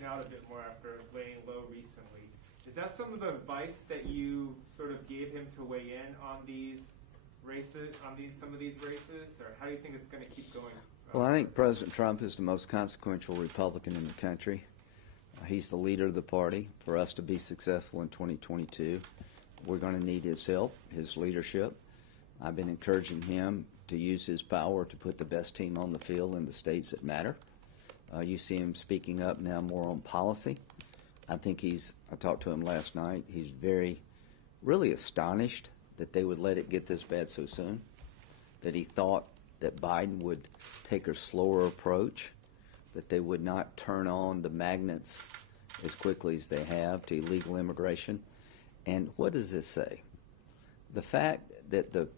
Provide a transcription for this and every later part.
speaking out a bit more after laying low recently. Is that some of the advice that you sort of gave him to weigh in on these races, some of these races, or how do you think it's going to keep going? Well, I think President Trump is the most consequential Republican in the country. He's the leader of the party. For us to be successful in 2022, we're going to need his help, his leadership. I've been encouraging him to use his power to put the best team on the field in the states that matter. You see him speaking up now more on policy. I think I talked to him last night, he's really astonished that they would let it get this bad so soon, that he thought that Biden would take a slower approach, that they would not turn on the magnets as quickly as they have to illegal immigration. And what does this say? The fact that the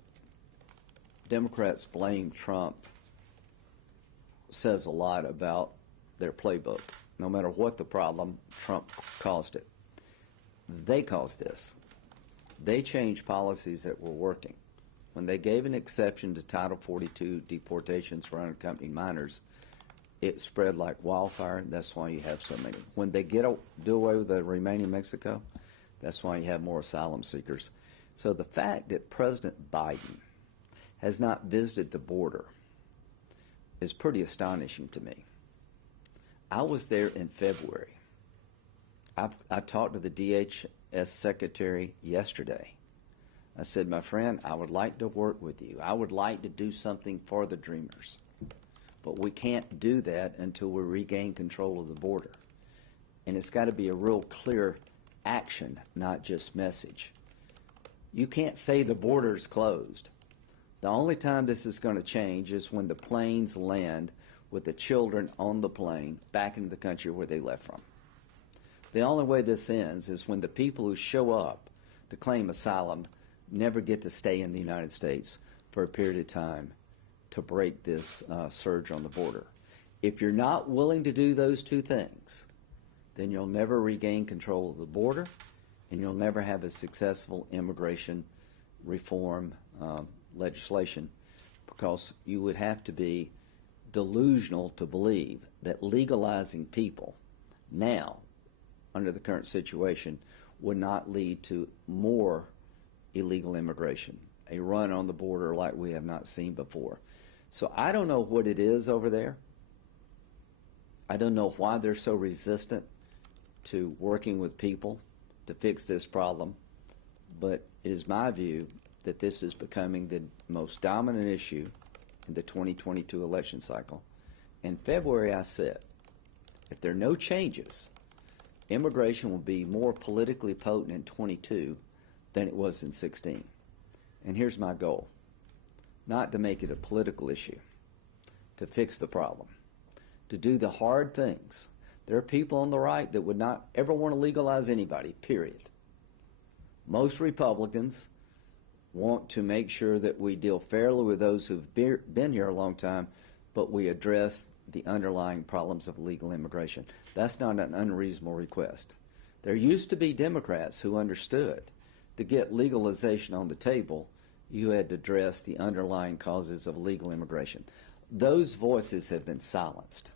Democrats blame Trump says a lot about their playbook. No matter what the problem, Trump caused it. They caused this. They changed policies that were working. When they gave an exception to Title 42 deportations for unaccompanied minors, it spread like wildfire. That's why you have so many. When they do away with the remaining Mexico, that's why you have more asylum seekers. So the fact that President Biden has not visited the border is pretty astonishing to me. I was there in February. I talked to the DHS secretary yesterday. I said, my friend, I would like to work with you. I would like to do something for the Dreamers. But we can't do that until we regain control of the border. And it's got to be a real clear action, not just message. You can't say the border is closed. The only time this is going to change is when the planes land with the children on the plane back into the country where they left from. The only way this ends is when the people who show up to claim asylum never get to stay in the United States for a period of time to break this surge on the border. If you're not willing to do those two things, then you'll never regain control of the border, and you'll never have a successful immigration reform legislation, because you would have to be delusional to believe that legalizing people now, under the current situation, would not lead to more illegal immigration, a run on the border like we have not seen before. So I don't know what it is over there. I don't know why they're so resistant to working with people to fix this problem, but it is my view that this is becoming the most dominant issue in the 2022 election cycle. In February, I said, if there are no changes, immigration will be more politically potent in 22 than it was in 16. And here's my goal: not to make it a political issue, to fix the problem, to do the hard things. There are people on the right that would not ever want to legalize anybody, period. Most Republicans want to make sure that we deal fairly with those who've been here a long time, but we address the underlying problems of illegal immigration. That's not an unreasonable request. There used to be Democrats who understood to get legalization on the table, you had to address the underlying causes of illegal immigration. Those voices have been silenced.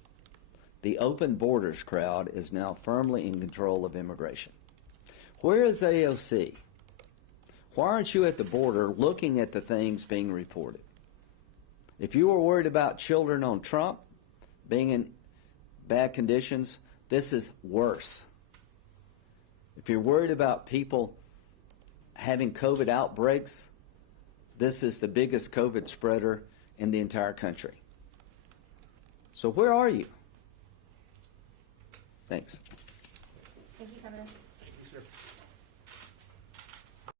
The open borders crowd is now firmly in control of immigration. Where is AOC? Why aren't you at the border looking at the things being reported? If you were worried about children on Trump being in bad conditions, this is worse. If you're worried about people having COVID outbreaks, this is the biggest COVID spreader in the entire country. So where are you? Thanks. Thank you, Senator. Thank you, sir.